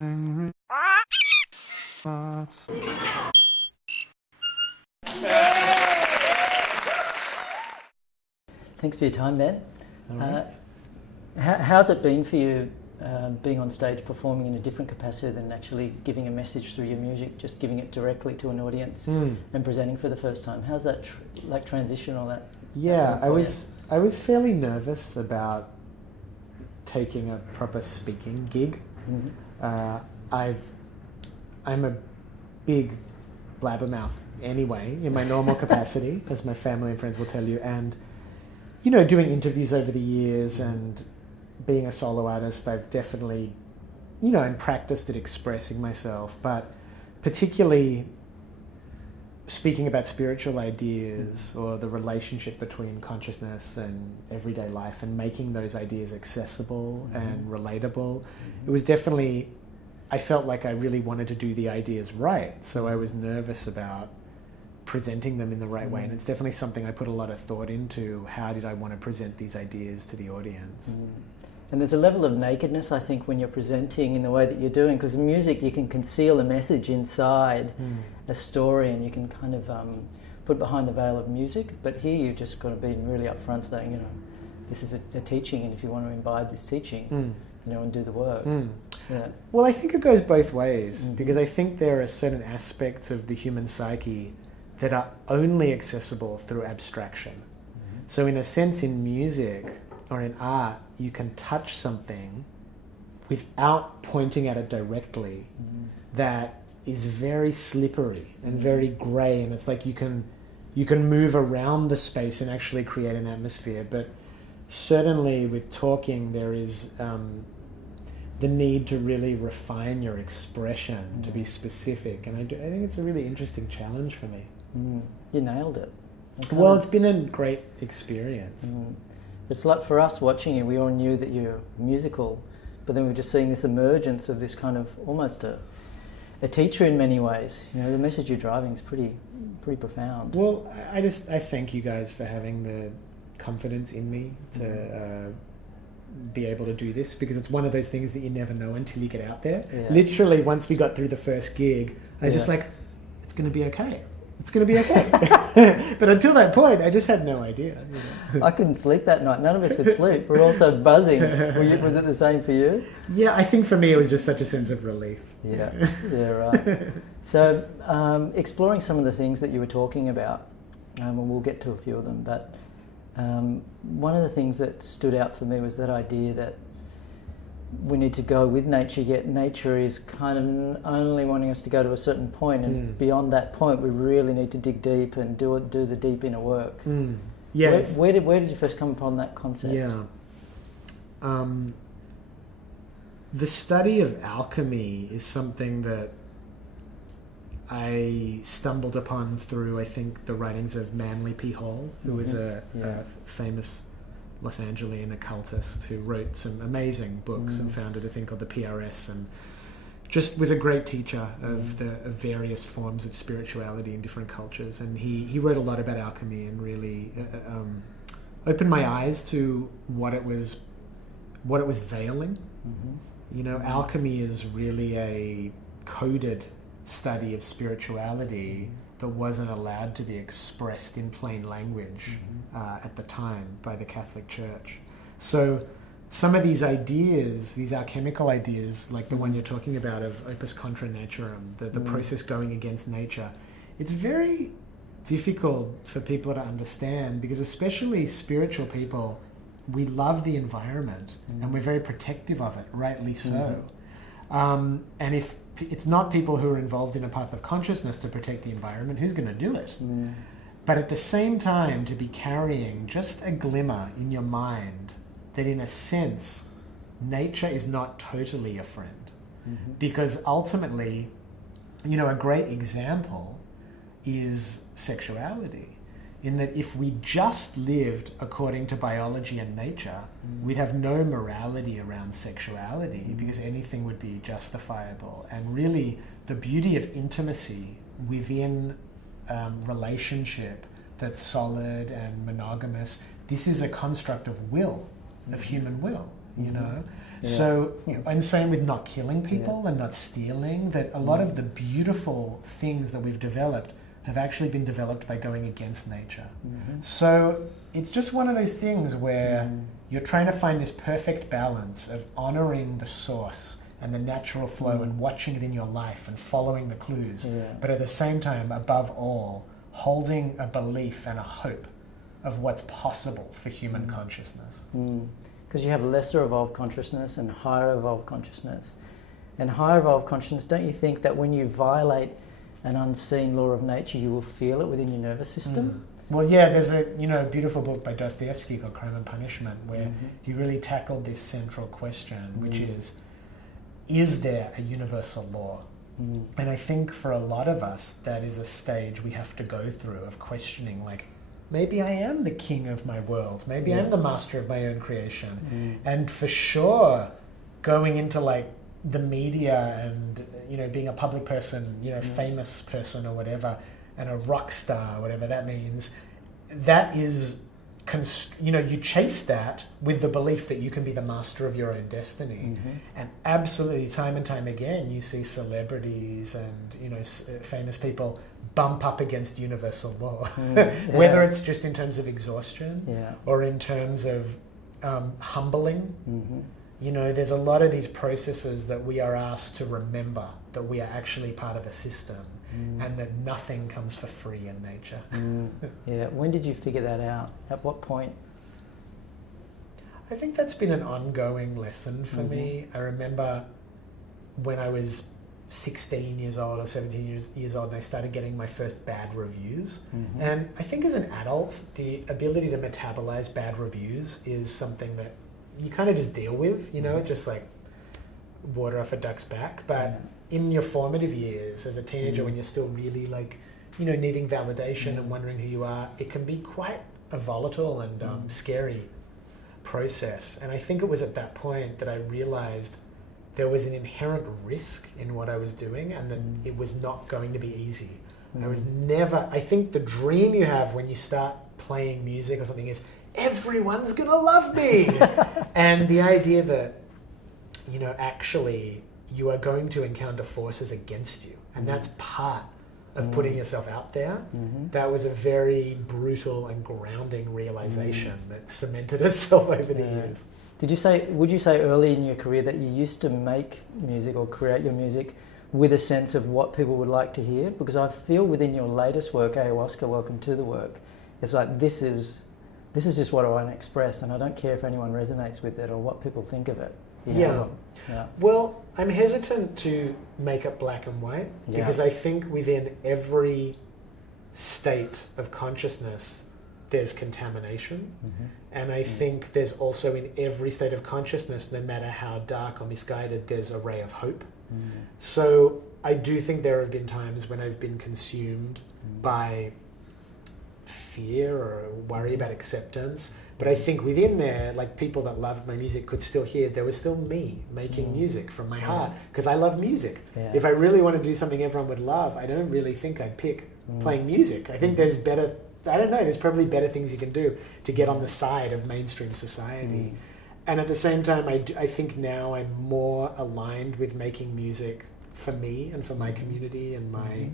Thanks for your time, Ben. Right. How's it been for you being on stage performing in a different capacity than actually giving a message through your music, just giving it directly to an audience and presenting for the first time? How's that transition or that? Yeah, I was fairly nervous about taking a proper speaking gig. Mm-hmm. I'm a big blabbermouth anyway in my normal capacity, as my family and friends will tell you, and doing interviews over the years and being a solo artist, I've definitely, and practiced at expressing myself, but particularly speaking about spiritual ideas or the relationship between consciousness and everyday life and making those ideas accessible and relatable. It was definitely, I felt like I really wanted to do the ideas right, so I was nervous about presenting them in the right way, and it's definitely something I put a lot of thought into. How did I want to present these ideas to the audience? And there's a level of nakedness, I think, when you're presenting in the way that you're doing, because in music you can conceal a message inside a story, and you can kind of put behind the veil of music, but here you've just got to be really upfront saying, this is a teaching, and if you want to imbibe this teaching, and do the work. Yeah. Well, I think it goes both ways, because I think there are certain aspects of the human psyche that are only accessible through abstraction. So in a sense, in music or in art, you can touch something without pointing at it directly that is very slippery and very grey, and it's like you can move around the space and actually create an atmosphere. But certainly with talking, there is the need to really refine your expression, to be specific, and I think it's a really interesting challenge for me. You nailed it. Well, it's been a great experience. It's like, for us watching you, we all knew that you're musical, but then we're just seeing this emergence of this kind of almost a teacher in many ways. The message you're driving is pretty profound. Well, I thank you guys for having the confidence in me to be able to do this, because it's one of those things that you never know until you get out there. Yeah. Literally, once we got through the first gig, I was just like, it's going to be okay. It's going to be okay. But until that point, I just had no idea. I couldn't sleep that night. None of us could sleep. We're all so buzzing. Was it the same for you? Yeah, I think for me it was just such a sense of relief. Yeah, right. So exploring some of the things that you were talking about, and we'll get to a few of them, but one of the things that stood out for me was that idea that we need to go with nature, yet nature is kind of only wanting us to go to a certain point, and beyond that point we really need to dig deep and do the deep inner work. Yeah. Where did you first come upon that concept? Yeah. The study of alchemy is something that I stumbled upon through, I think, the writings of Manly P. Hall, who was a famous Los Angeles occultist who wrote some amazing books and founded a thing called the PRS, and just was a great teacher of various forms of spirituality in different cultures. And he wrote a lot about alchemy and really opened my eyes to what it was veiling. Alchemy is really a coded study of spirituality that wasn't allowed to be expressed in plain language at the time by the Catholic Church. So some of these ideas, these alchemical ideas, like the one you're talking about of opus contra naturam, the process going against nature, it's very difficult for people to understand, because especially spiritual people, we love the environment and we're very protective of it, rightly so. And if it's not people who are involved in a path of consciousness to protect the environment, who's going to do it? But at the same time, to be carrying just a glimmer in your mind that in a sense, nature is not totally a friend. Because ultimately, a great example is sexuality. In that if we just lived according to biology and nature, we'd have no morality around sexuality, because anything would be justifiable. And really, the beauty of intimacy within relationship that's solid and monogamous, this is a construct of will, of human will. you know? Yeah. So, and same with not killing people and not stealing, that a lot of the beautiful things that we've developed have actually been developed by going against nature. So it's just one of those things where you're trying to find this perfect balance of honoring the source and the natural flow and watching it in your life and following the clues, but at the same time, above all, holding a belief and a hope of what's possible for human consciousness. Because you have lesser evolved consciousness and higher evolved consciousness. And higher evolved consciousness, don't you think that when you violate an unseen law of nature, you will feel it within your nervous system? Well, yeah, there's a beautiful book by Dostoevsky called Crime and Punishment, where he really tackled this central question, which is there a universal law? And I think for a lot of us, that is a stage we have to go through of questioning, like, maybe I am the king of my world. Maybe I'm the master of my own creation. And for sure, going into like the media and, being a public person, famous person or whatever, and a rock star, whatever that means, that is, you chase that with the belief that you can be the master of your own destiny. And absolutely, time and time again, you see celebrities and, famous people bump up against universal law, whether it's just in terms of exhaustion or in terms of humbling. There's a lot of these processes that we are asked to remember that we are actually part of a system and that nothing comes for free in nature. When did you figure that out? At what point? I think that's been an ongoing lesson for me. I remember when I was 16 years old or 17 years old and I started getting my first bad reviews. And I think as an adult, the ability to metabolize bad reviews is something that you kind of just deal with, just like water off a duck's back. But in your formative years as a teenager, when you're still really like, needing validation and wondering who you are, it can be quite a volatile and scary process. And I think it was at that point that I realized there was an inherent risk in what I was doing and that it was not going to be easy. I think the dream you have when you start playing music or something is, everyone's gonna love me. And the idea that, actually you are going to encounter forces against you. And that's part of putting yourself out there. That was a very brutal and grounding realization that cemented itself over the years. Would you say early in your career that you used to make music or create your music with a sense of what people would like to hear? Because I feel within your latest work, Ayahuasca, Welcome to the Work, it's like this is just what I want to express, and I don't care if anyone resonates with it or what people think of it. Well, I'm hesitant to make it black and white because I think within every state of consciousness there's contamination. And I think there's also in every state of consciousness, no matter how dark or misguided, there's a ray of hope. So I do think there have been times when I've been consumed by fear or worry about acceptance. But I think within there, like people that loved my music could still hear there was still me making music from my heart because I love music. If I really want to do something everyone would love, I don't really think I'd pick playing music. I think there's there's probably better things you can do to get on the side of mainstream society. And at the same time, I think now I'm more aligned with making music for me and for my community and my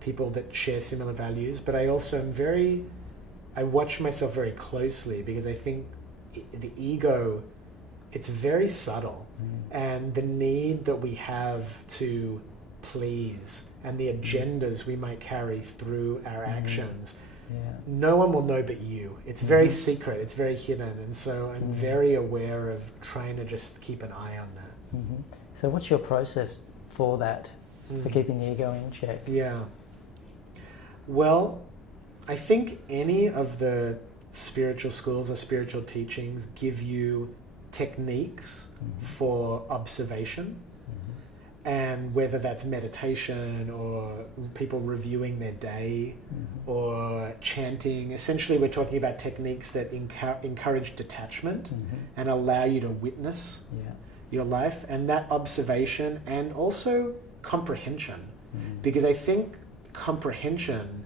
people that share similar values. But I also am I watch myself very closely because I think the ego, it's very subtle. And the need that we have to please and the agendas we might carry through our actions, no one will know but you. It's very secret, it's very hidden. And so I'm very aware of trying to just keep an eye on that. So what's your process for that, for keeping the ego in check? Well, I think any of the spiritual schools or spiritual teachings give you techniques for observation. And whether that's meditation or people reviewing their day or chanting, essentially we're talking about techniques that encourage detachment and allow you to witness your life, and that observation and also comprehension. Because I think comprehension,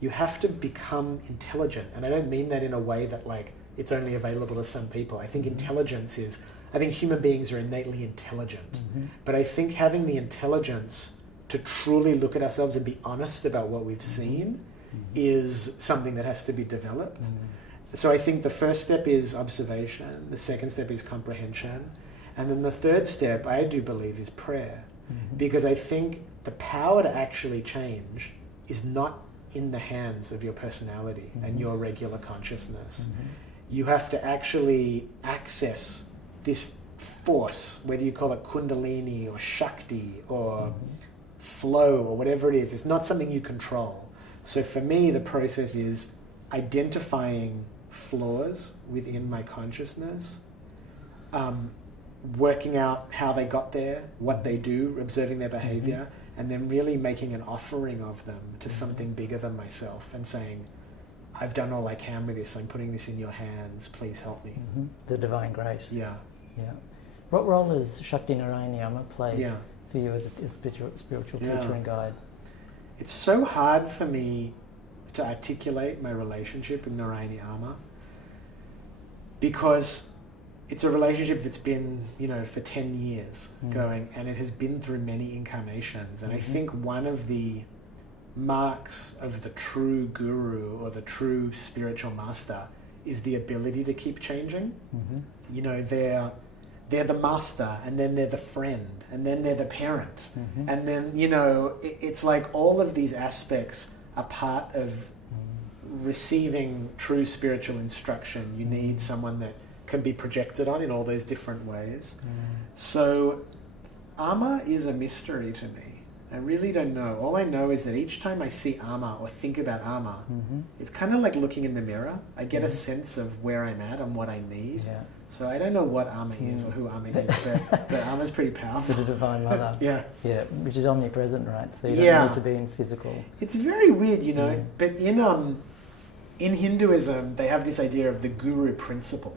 you have to become intelligent. And I don't mean that in a way that like it's only available to some people. I think intelligence is I think human beings are innately intelligent, but I think having the intelligence to truly look at ourselves and be honest about what we've seen is something that has to be developed. So I think the first step is observation, the second step is comprehension, and then the third step, I do believe, is prayer. Because I think the power to actually change is not in the hands of your personality and your regular consciousness. You have to actually access this force, whether you call it Kundalini or Shakti or flow or whatever it is. It's not something you control. So for me, the process is identifying flaws within my consciousness, working out how they got there, what they do, observing their behavior, and then really making an offering of them to something bigger than myself and saying, I've done all I can with this, I'm putting this in your hands, please help me. The divine grace. Yeah. What role has Shakti Narayana played for you as a spiritual teacher and guide? It's so hard for me to articulate my relationship with Narayana because it's a relationship that's been, for 10 years going, and it has been through many incarnations. And I think one of the marks of the true guru or the true spiritual master is the ability to keep changing. They're the master, and then they're the friend, and then they're the parent. And then, it's like all of these aspects are part of receiving true spiritual instruction. You need someone that can be projected on in all those different ways. So Ama is a mystery to me. I really don't know. All I know is that each time I see Ama or think about Ama, it's kind of like looking in the mirror. I get a sense of where I'm at and what I need. So I don't know what Ama is or who Ama is, but Ama's pretty powerful. The Divine Mother. Yeah, which is omnipresent, right? So you don't need to be in physical. It's very weird, but in Hinduism, they have this idea of the guru principle,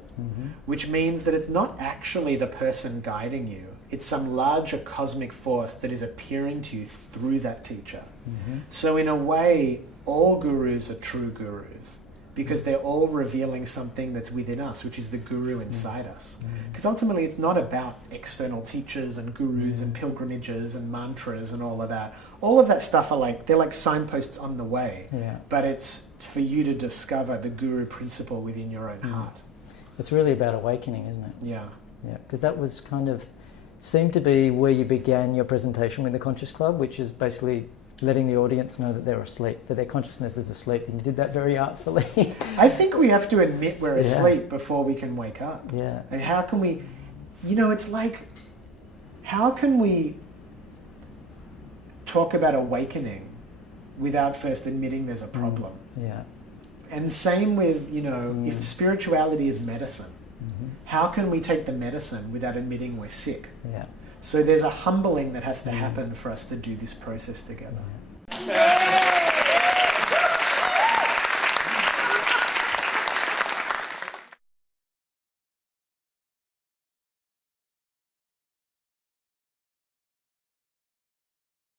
which means that it's not actually the person guiding you. It's some larger cosmic force that is appearing to you through that teacher. So in a way, all gurus are true gurus because they're all revealing something that's within us, which is the guru inside us. Because ultimately, it's not about external teachers and gurus and pilgrimages and mantras and all of that. All of that stuff they're like signposts on the way. But it's for you to discover the guru principle within your own heart. It's really about awakening, isn't it? Yeah. Because that was seemed to be where you began your presentation with the Conscious Club, which is basically letting the audience know that they're asleep, that their consciousness is asleep, and you did that very artfully. I think we have to admit we're asleep before we can wake up. And how can we, it's like, how can we talk about awakening without first admitting there's a problem? And same with, if spirituality is medicine, how can we take the medicine without admitting we're sick? So there's a humbling that has to happen for us to do this process together.